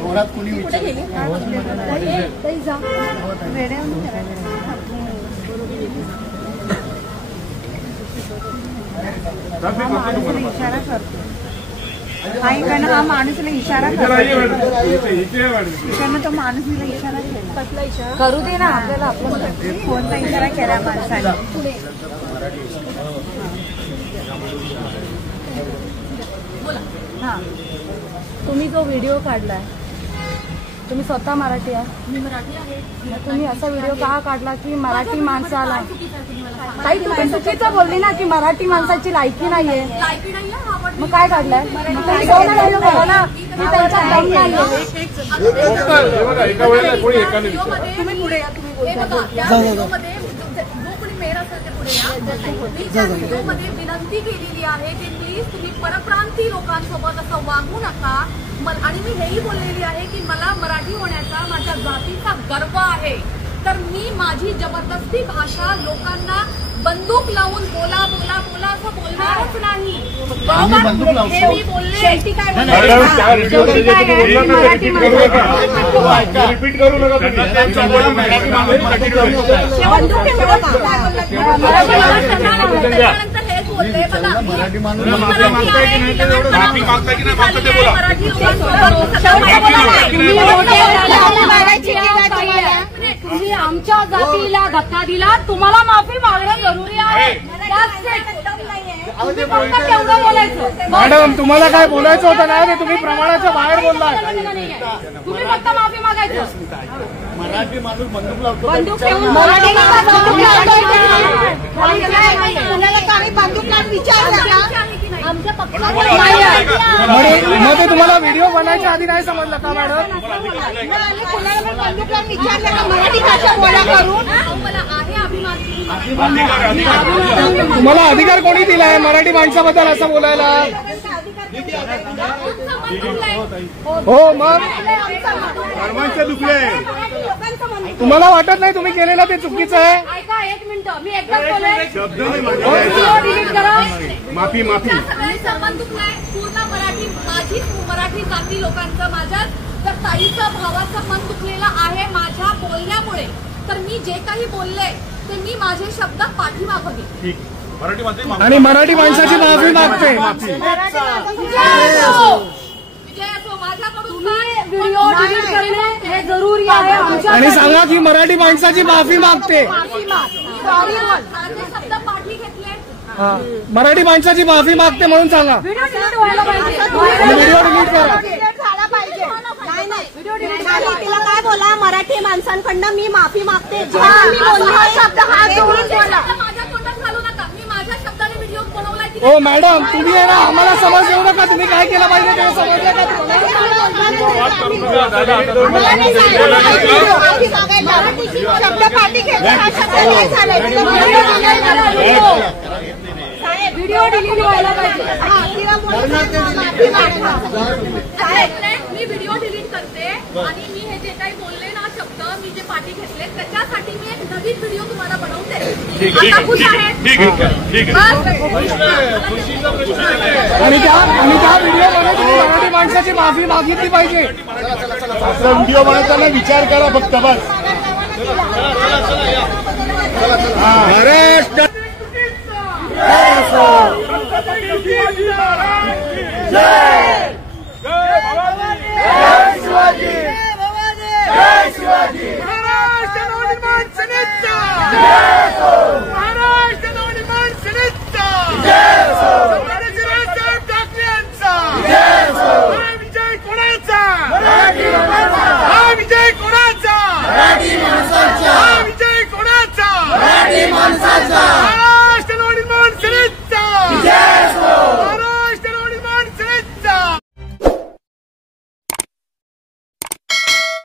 घरात कुणी इशारा करतो हा माणूसला इशारा करतो तो माणूसला इशारा केला करू दे ना आपल्याला आपला कोणता इशारा केला माणसाने हा तुम्ही जो व्हिडिओ काढलाय तुम्ही स्वतः मराठी आहे मी मराठी आहे तुम्ही असा व्हिडिओ का काढला की मराठी माणसाला काही तुम्ही चुकीचं बोलली ना की मराठी माणसाची लायकी नाहीये मग काय काढलंय बोला की त्यांचा दम नाहीये तुम्ही पुढे या तुम्ही बोलता मेर असेल ते पुढे या व्हिडिओमध्ये विनंती केलेली आहे की प्लीज तुम्ही परप्रांती लोकांसोबत असं वागू नका आणि मी हेही बोललेली आहे की मला मराठी होण्याचा माझ्या जातीचा गर्व आहे तर मी माझी जबरदस्ती भाषा लोकांना बंदूक लावून बोला बोला बोला असं बोलणारच नाही हे मी बोलले तुम्ही आमच्या जातीला धक्का दिला तुम्हाला माफी मागणं जरुरी आहे तेवढं बोलायचं मॅडम तुम्हाला काय बोलायचं होतं ना तुम्ही प्रमाणाच्या बाहेर बोललाय तुम्ही फक्त माफी मागायचं मराठी माणूस बंदूक लावतो बंदूक ठेवून आमच्या मग ते तुम्हाला व्हिडिओ बनायच्या आधी नाही समजलं का मॅडम मराठी भाषा बोला करून तुम्हाला अधिकार कोणी दिलाय मराठी माणसाबद्दल असं बोलायला हो मग दुखले तुम्हाला वाटत नाही तुम्ही केलेलं ते चुकीचं आहे ऐका एक मिनिट मी एकदाच माफी माफी सर्वांत दुखलाय पूर्ण माझी मराठी जाती लोकांचं माझ्या तर ताईचं भावाचं मन दुखलेलं आहे माझ्या बोलण्यामुळे तर मी जे काही बोलले ते मी माझे शब्द पाठीमागे घेईन आणि मराठी माणसाची माफी मागते व्हिडिओ डिलीट करणे हे जरुरी आहे आणि सांगा की मराठी माणसाची माफी मागते शब्द पाठी घेतले मराठी माणसाची माफी मागते म्हणून सांगा व्हिडिओ डिलीट व्हायला पाहिजे व्हिडिओ डिलीट करा तिला काय बोला मराठी माणसांकडनं मी माफी मागते माझ्या शब्दाने व्हिडिओ बनवलाय हो मॅडम तुम्ही आहे ना आम्हाला समज येऊ नका तुम्ही काय केलं पाहिजे ते समजलं का शब्द पाठी घेतला व्हिडिओ डिलीट व्हायला पाहिजे मी व्हिडिओ डिलीट करते आणि मी हे जे काही बोलले ना शब्द मी जे पाठी घेतले त्याच्यासाठी मी एक नवीन व्हिडिओ तुम्हाला बनवते आणि त्या व्हिडिओमध्ये तुम्ही मराठी माणसाची माफी मागितली पाहिजे व्हिडिओ बनवताना विचार करा फक्त बस महाराष्ट्र मराठी माणसाचा